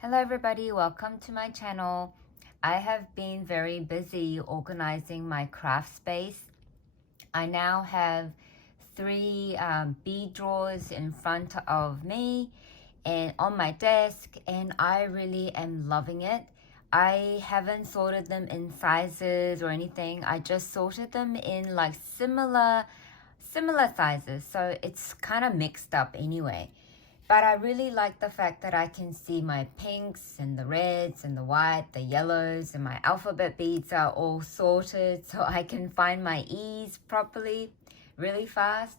Hello everybody, welcome to my channel. I have been very busy organizing my craft space. I now have three bead drawers in front of me and on my desk, and I really am loving it. I haven't sorted them in sizes or anything. I just sorted them in like similar sizes, so it's kind of mixed up anyway. But I really like the fact that I can see my pinks and the reds and the white, the yellows, and my alphabet beads are all sorted so I can find my E's properly really fast.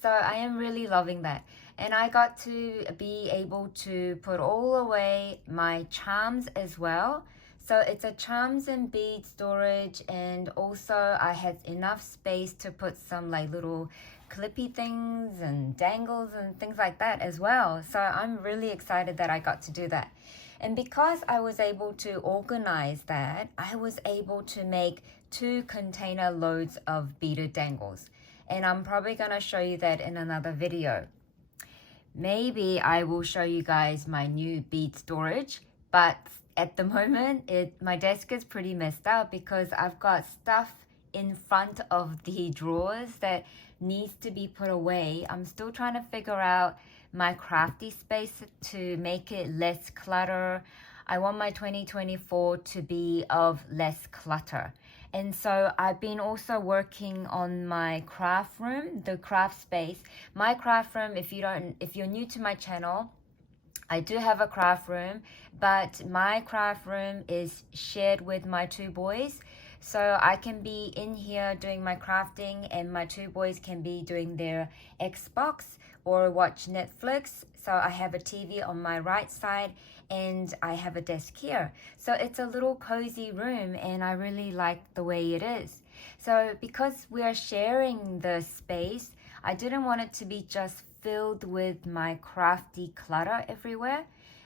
So I am really loving that. And I got to be able to put all away my charms as well. So it's a charms and bead storage, and also I had enough space to put some like little clippy things and dangles and things like that as well. So I'm really excited that I got to do that. And because I was able to organize that, I was able to make 2 container loads of beaded dangles. And I'm probably going to show you that in another video. Maybe I will show you guys my new bead storage, but at the moment my desk is pretty messed up because I've got stuff in front of the drawers that needs to be put away. I'm still trying to figure out my crafty space to make it less clutter. I want my 2024 to be of less clutter. And so I've been also working on my craft room, the craft space. My craft room, if you're new to my channel, I do have a craft room, but my craft room is shared with my 2 boys. So I can be in here doing my crafting and my 2 boys can be doing their Xbox or watch Netflix. So I have a TV on my right side and I have a desk here. So it's a little cozy room and I really like the way it is. So because we are sharing the space, I didn't want it to be just filled with my crafty clutter everywhere.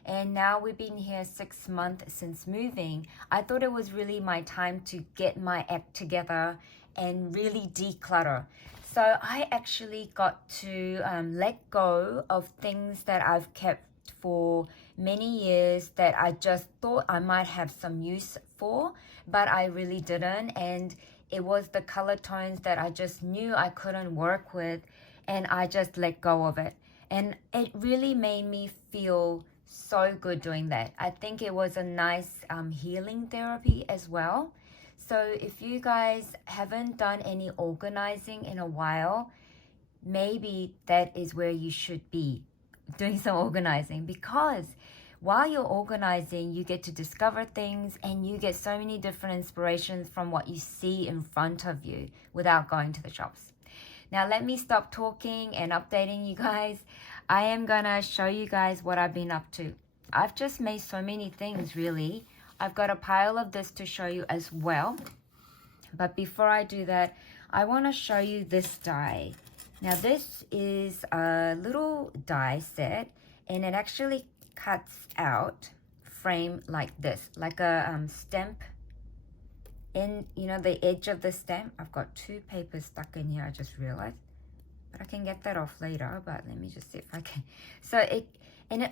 And now we've been here 6 months since moving. I thought it was really my time to get my act together and really declutter. So I actually got to let go of things that I've kept for many years that I just thought I might have some use for, but I really didn't. And it was the color tones that I just knew I couldn't work with, and I just let go of it. And it really made me feel so good doing that. I think it was a nice healing therapy as well. So if you guys haven't done any organizing in a while, maybe that is where you should be doing some organizing, because while you're organizing, you get to discover things and you get so many different inspirations from what you see in front of you without going to the shops. Now let me stop talking and updating you guys. I am gonna show you guys what I've been up to. I've just made so many things really. I've got a pile of this to show you as well. But before I do that, I want to show you this die. Now this is a little die set and it actually cuts out frame like this, like a stamp. In, you know, the edge of the stamp. I've got 2 papers stuck in here, I just realized, but I can get that off later. But let me just see if I can. So it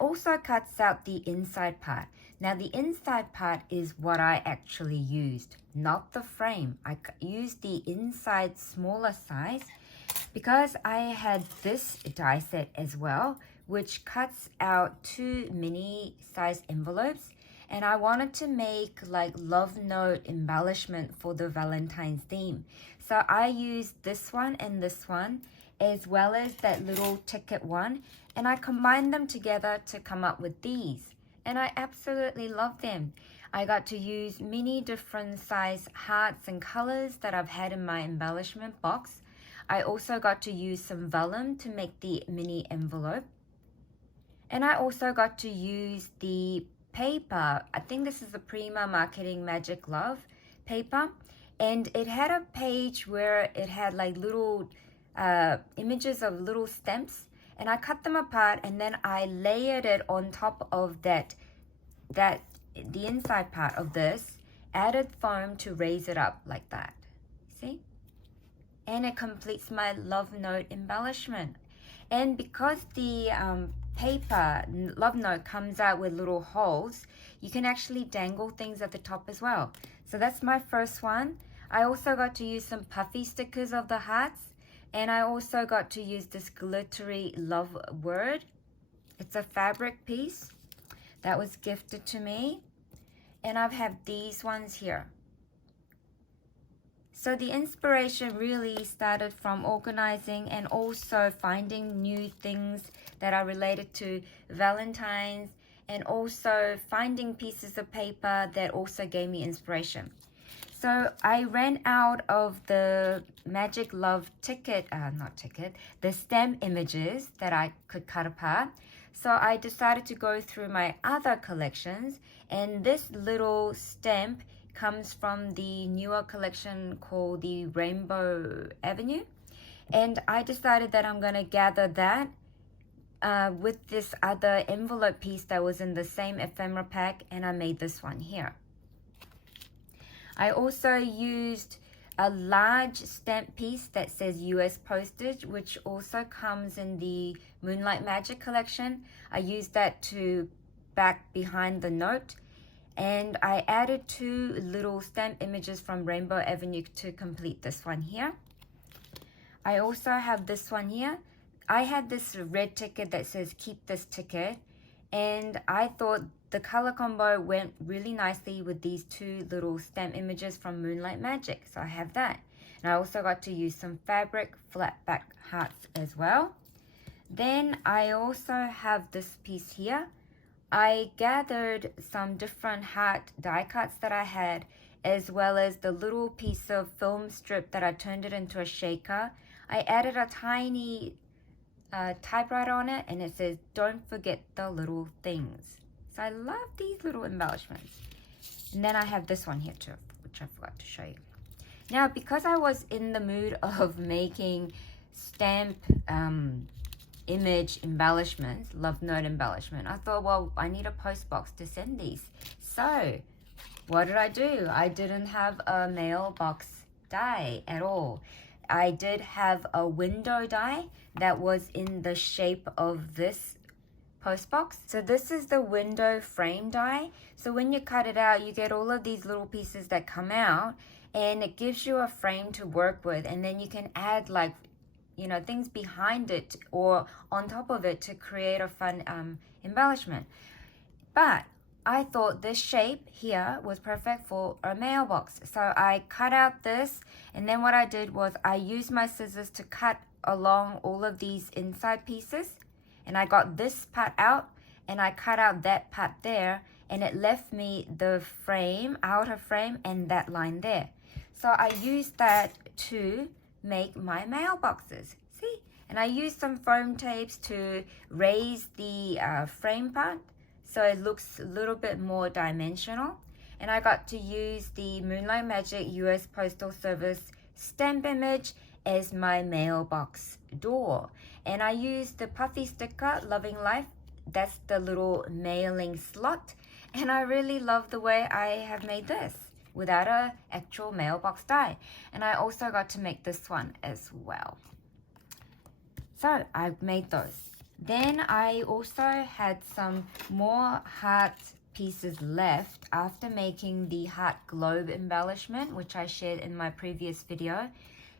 also cuts out the inside part. Now the inside part is what I actually used, not the frame. I used the inside smaller size because I had this die set as well, which cuts out 2 mini size envelopes. And I wanted to make like love note embellishment for the Valentine's theme. So I used this one and this one, as well as that little ticket one. And I combined them together to come up with these. And I absolutely love them. I got to use many different size hearts and colors that I've had in my embellishment box. I also got to use some vellum to make the mini envelope. And I also got to use the paper. I think this is the Prima Marketing Magic Love paper, and it had a page where it had like little images of little stamps, and I cut them apart and then I layered it on top of the inside part of this, added foam to raise it up like that. See? And it completes my love note embellishment. And because the paper, love note, comes out with little holes, you can actually dangle things at the top as well. So that's my first one. I also got to use some puffy stickers of the hearts, and I also got to use this glittery love word. It's a fabric piece that was gifted to me, and I've had these ones here. So the inspiration really started from organizing and also finding new things that are related to Valentine's, and also finding pieces of paper that also gave me inspiration. So I ran out of the Magic Love the stem images that I could cut apart. So I decided to go through my other collections, and this little stamp comes from the newer collection called the Rainbow Avenue. And I decided that I'm going to gather that with this other envelope piece that was in the same ephemera pack, and I made this one here. I also used a large stamp piece that says US postage, which also comes in the Moonlight Magic collection. I used that to back behind the note, and I added 2 little stamp images from Rainbow Avenue to complete this one here. I also have this one here. I had this red ticket that says keep this ticket, and I thought the color combo went really nicely with these 2 little stamp images from Moonlight Magic, so I have that. And I also got to use some fabric flat back hearts as well. Then I also have this piece here. I gathered some different heart die cuts that I had, as well as the little piece of film strip that I turned it into a shaker. I added a tiny typewriter on it, and it says don't forget the little things. So I love these little embellishments. And then I have this one here too, which I forgot to show you. Now, because I was in the mood of making stamp image embellishments, love note embellishment, I thought, well, I need a post box to send these. So what did I do? I didn't have a mailbox die at all. I did have a window die that was in the shape of this post box. So this is the window frame die. So when you cut it out, you get all of these little pieces that come out, and it gives you a frame to work with, and then you can add, like, you know, things behind it or on top of it to create a fun embellishment. But I thought this shape here was perfect for a mailbox. So I cut out this, and then what I did was I used my scissors to cut along all of these inside pieces, and I got this part out, and I cut out that part there, and it left me the frame, outer frame, and that line there. So I used that to make my mailboxes. See? And I used some foam tapes to raise the frame part so it looks a little bit more dimensional. And I got to use the Moonlight Magic US Postal Service stamp image as my mailbox door. And I used the puffy sticker, Loving Life. That's the little mailing slot. And I really love the way I have made this without an actual mailbox die. And I also got to make this one as well. So I made those. Then I also had some more heart pieces left after making the heart globe embellishment, which I shared in my previous video.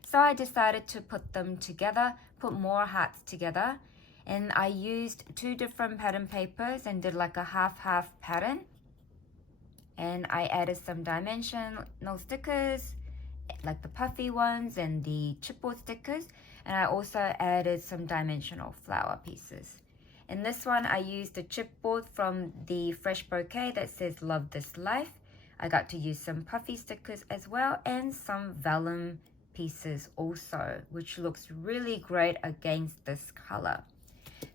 So I decided to put them together, put more hearts together. And I used 2 different pattern papers and did like a half-half pattern. And I added some dimensional stickers, like the puffy ones and the chipboard stickers. And I also added some dimensional flower pieces. In this one, I used a chipboard from the Fresh Bouquet that says Love This Life. I got to use some puffy stickers as well, and some vellum pieces also, which looks really great against this color.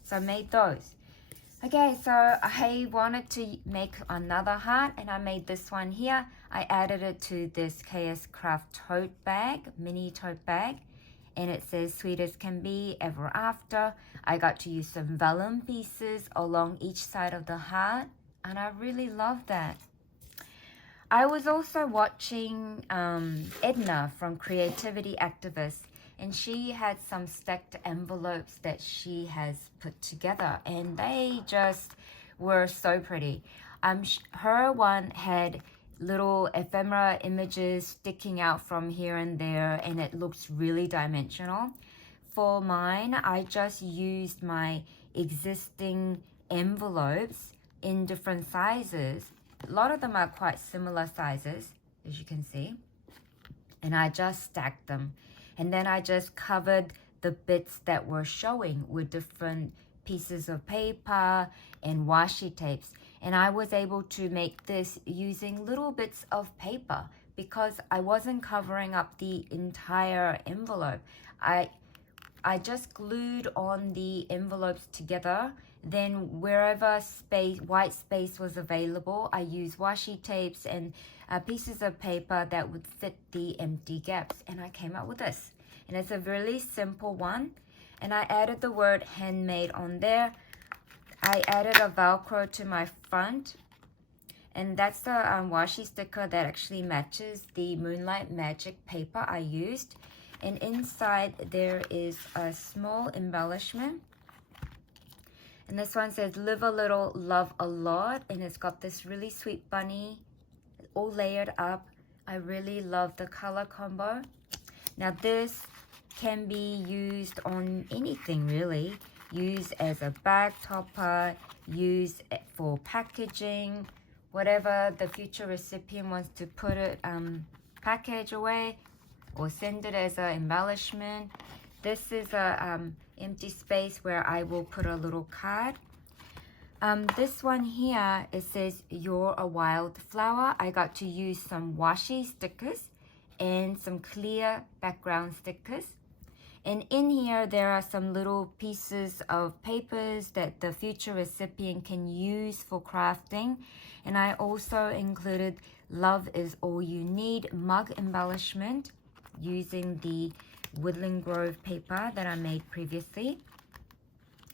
So I made those. Okay, so I wanted to make another heart, and I made this one here. I added it to this KS Craft tote bag, mini tote bag, and it says sweet as can be, ever after. I got to use some vellum pieces along each side of the heart, and I really love that. I was also watching Edna from Creativity Activist, and she had some stacked envelopes that she has put together, and they just were so pretty. Her one had little ephemera images sticking out from here and there, and it looks really dimensional. For mine, I just used my existing envelopes in different sizes. A lot of them are quite similar sizes, as you can see. And I just stacked them. And then I just covered the bits that were showing with different pieces of paper and washi tapes. And I was able to make this using little bits of paper because I wasn't covering up the entire envelope. I just glued on the envelopes together. Then wherever white space was available, I used washi tapes and pieces of paper that would fit the empty gaps. And I came up with this. And it's a really simple one. And I added the word handmade on there. I added a Velcro to my front. And that's the washi sticker that actually matches the Moonlight Magic paper I used. And inside there is a small embellishment. And this one says, live a little, love a lot. And it's got this really sweet bunny all layered up. I really love the color combo. Now this can be used on anything really. Used as a bag topper, used for packaging, whatever the future recipient wants to put it, package away, or send it as an embellishment. This is a empty space where I will put a little card. This one here, it says, you're a wildflower. I got to use some washi stickers and some clear background stickers. And in here, there are some little pieces of papers that the future recipient can use for crafting. And I also included Love is All You Need mug embellishment using the Woodland Grove paper that I made previously.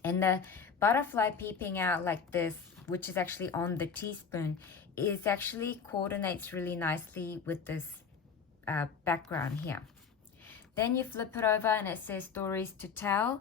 And the butterfly peeping out like this, which is actually on the teaspoon, is actually coordinates really nicely with this background here. Then you flip it over and it says stories to tell.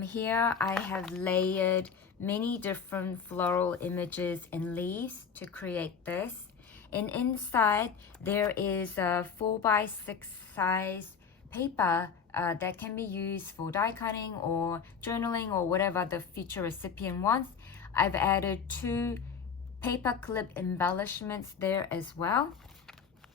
Here I have layered many different floral images and leaves to create this. And inside there is a 4x6 size paper that can be used for die cutting or journaling or whatever the future recipient wants. I've added 2 paper clip embellishments there as well.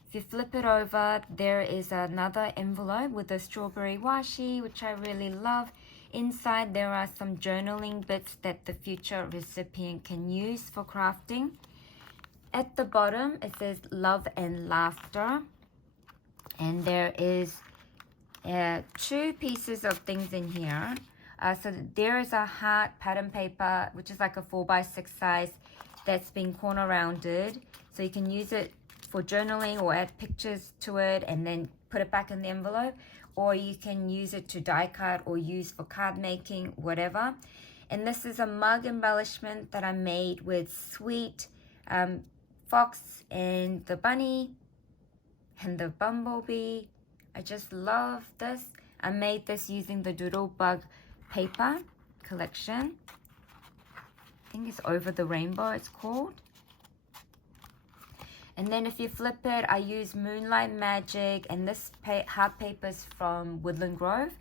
If you flip it over, there is another envelope with a strawberry washi, which I really love. Inside, there are some journaling bits that the future recipient can use for crafting. At the bottom, it says love and laughter. And there is 2 pieces of things in here. So there is a heart pattern paper, which is like a 4x6 size that's been corner rounded. So you can use it for journaling or add pictures to it and then put it back in the envelope, or you can use it to die cut or use for card making, whatever. And this is a mug embellishment that I made with sweet fox and the bunny and the bumblebee. I just love this. I made this using the Doodlebug paper collection. I think it's Over the Rainbow it's called. And then if you flip it, I use Moonlight Magic, and this heart paper is from Woodland Grove.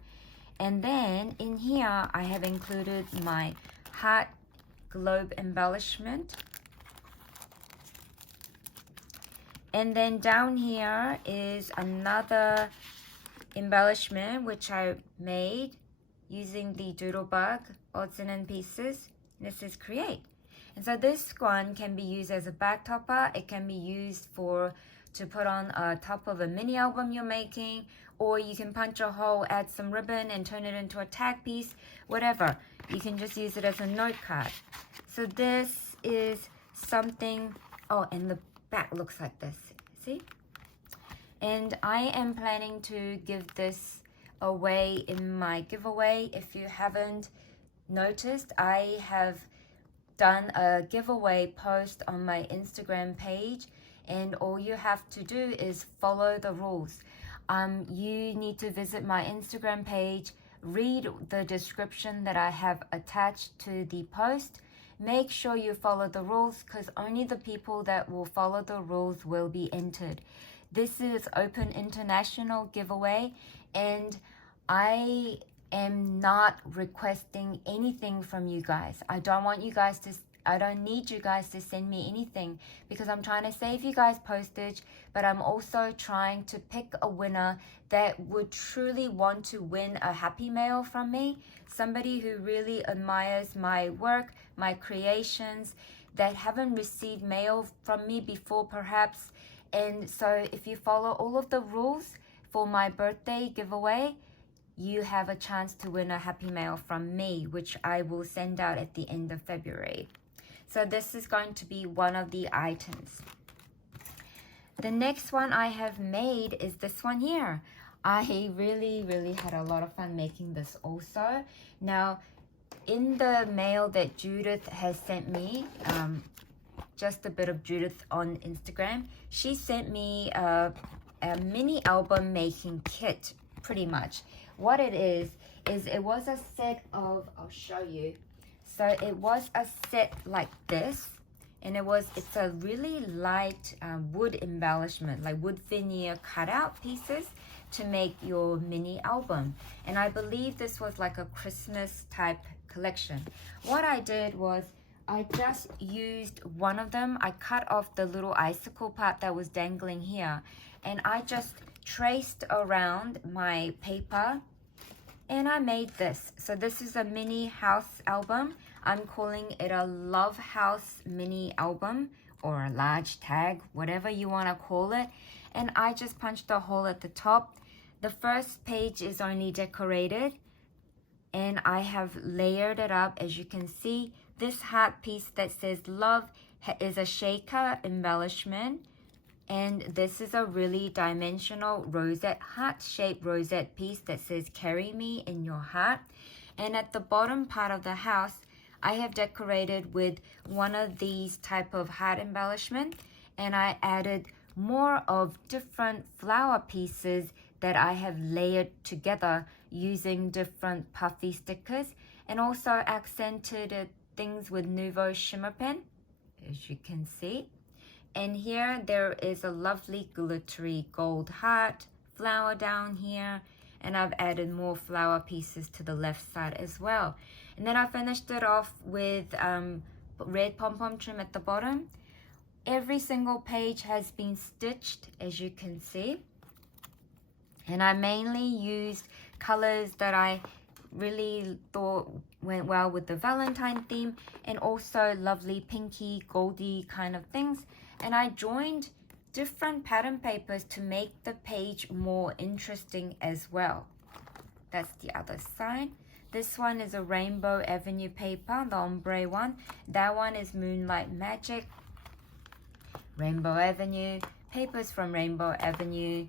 And then in here, I have included my heart globe embellishment. And then down here is another embellishment, which I made using the Doodlebug odds and end pieces. And this is Create. And so this one can be used as a bag topper. It can be used to put on top of a mini album you're making, or you can punch a hole, add some ribbon, and turn it into a tag piece, whatever. You can just use it as a note card. So this is something, oh, and the back looks like this, see? And I am planning to give this away in my giveaway. If you haven't noticed, I have done a giveaway post on my Instagram page, and all you have to do is follow the rules. you need to visit my Instagram page, read the description that I have attached to the post. Make sure you follow the rules, because only the people that will follow the rules will be entered. This is open international giveaway, and I am not requesting anything from you guys. I don't need you guys to send me anything, because I'm trying to save you guys postage, but I'm also trying to pick a winner that would truly want to win a happy mail from me. Somebody who really admires my work, my creations, that haven't received mail from me before perhaps. And so if you follow all of the rules for my birthday giveaway, you have a chance to win a happy mail from me, which I will send out at the end of February. So this is going to be one of the items. The next one I have made is this one here. I really had a lot of fun making this also. Now, in the mail that Judith has sent me, just a bit of Judith on Instagram, she sent me a mini album making kit, pretty much. What it is it was a set of, I'll show you. So it was a set like this, and it's a really light wood embellishment, like wood veneer cutout pieces to make your mini album. And I believe this was like a Christmas type collection. What I did was I just used one of them. I cut off the little icicle part that was dangling here, and I just traced around my paper, and I made this. So this is a mini house album. I'm calling it a Love House mini album, or a large tag, whatever you want to call it. And I just punched a hole at the top. The first page is only decorated, and I have layered it up. As you can see, this heart piece that says love is a shaker embellishment, and this is a really dimensional rosette, heart-shaped rosette piece that says carry me in your heart. And at the bottom part of the house, I have decorated with one of these type of heart embellishment, and I added more of different flower pieces that I have layered together using different puffy stickers, and also accented things with Nouveau Shimmer Pen, as you can see. And here there is a lovely glittery gold heart flower down here, and I've added more flower pieces to the left side as well. And then I finished it off with red pom-pom trim at the bottom. Every single page has been stitched, as you can see. And I mainly used colors that I really thought went well with the Valentine theme, and also lovely pinky, goldy kind of things. And I joined different pattern papers to make the page more interesting as well. That's the other side. This one is a Rainbow Avenue paper, the ombre one. That one is Moonlight Magic. Rainbow Avenue, papers from Rainbow Avenue.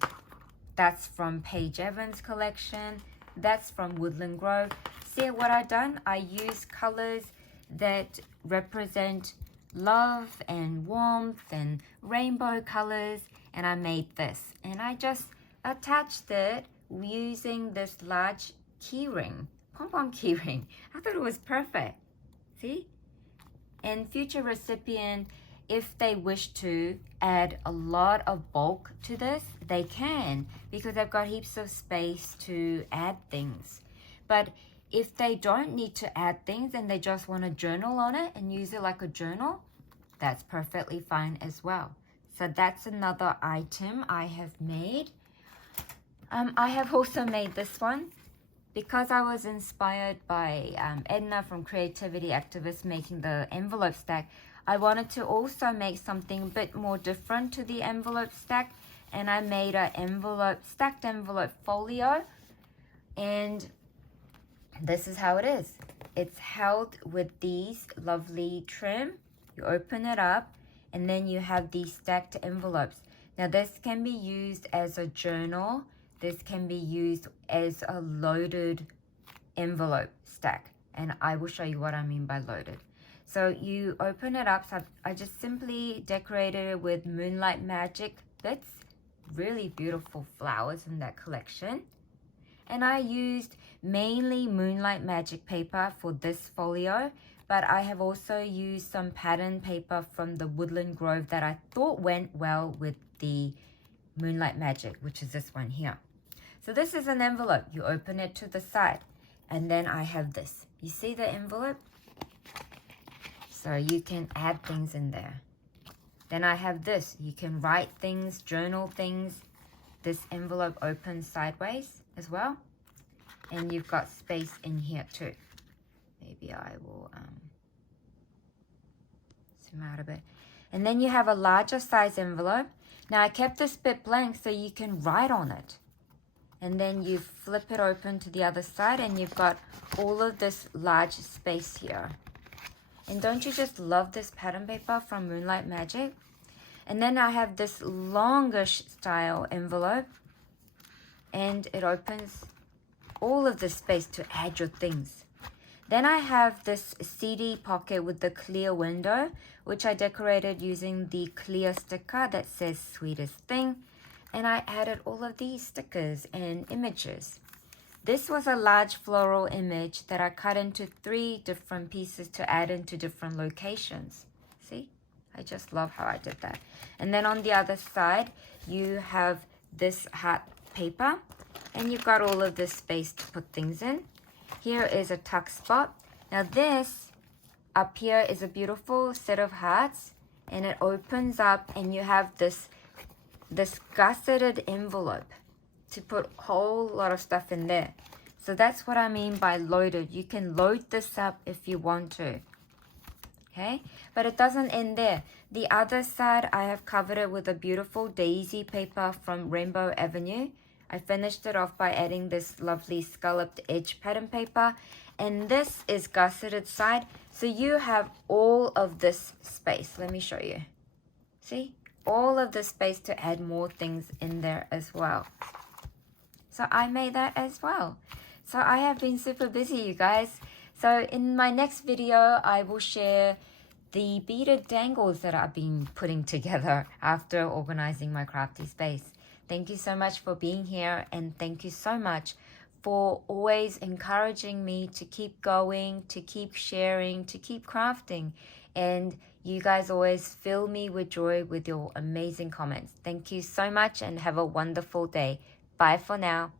That's from Paige Evans' collection. That's from Woodland Grove. See what I've done? I use colors that represent love and warmth and rainbow colors, and I made this. And I just attached it using this large key ring, pom-pom key ring. I thought it was perfect. See? And future recipient, if they wish to add a lot of bulk to this, they can, because they've got heaps of space to add things. But if they don't need to add things and they just want to journal on it and use it like a journal, that's perfectly fine as well. So that's another item I have made. I have also made this one because I was inspired by Edna from Creativity Activist making the envelope stack. I wanted to also make something a bit more different to the envelope stack, and I made a stacked envelope folio, and this is how it is. It's held with these lovely trim. You open it up, and then you have these stacked envelopes. Now this can be used as a journal. This can be used as a loaded envelope stack, and I will show you what I mean by loaded. So you open it up. So I just simply decorated it with Moonlight Magic bits, really beautiful flowers in that collection. And I used mainly Moonlight Magic paper for this folio, but I have also used some pattern paper from the Woodland Grove that I thought went well with the Moonlight Magic, which is this one here. So this is an envelope. You open it to the side, and then I have this. You see the envelope? So you can add things in there. Then I have this. You can write things, journal things. This envelope opens sideways as well. And you've got space in here too. Maybe I will zoom out a bit. And then you have a larger size envelope. Now I kept this bit blank so you can write on it. And then you flip it open to the other side and you've got all of this large space here. And don't you just love this pattern paper from Moonlight Magic? And then I have this longer style envelope, and it opens all of this space to add your things. Then I have this CD pocket with the clear window, which I decorated using the clear sticker that says Sweetest Thing. And I added all of these stickers and images. This was a large floral image that I cut into 3 different pieces to add into different locations. See? I just love how I did that. And then on the other side, you have this heart paper, and you've got all of this space to put things in. Here is a tuck spot. Now this up here is a beautiful set of hearts, and it opens up and you have this gusseted envelope to put a whole lot of stuff in there. So that's what I mean by loaded. You can load this up if you want to. Okay, but it doesn't end there. The other side, I have covered it with a beautiful daisy paper from Rainbow Avenue. I finished it off by adding this lovely scalloped edge pattern paper. And this is gusseted side. So you have all of this space. Let me show you. See? All of the space to add more things in there as well. So I made that as well. So I have been super busy, you guys. So in my next video, I will share the beaded dangles that I've been putting together after organizing my crafty space. Thank you so much for being here, and thank you so much for always encouraging me to keep going, to keep sharing, to keep crafting. And you guys always fill me with joy with your amazing comments. Thank you so much and have a wonderful day. Bye for now.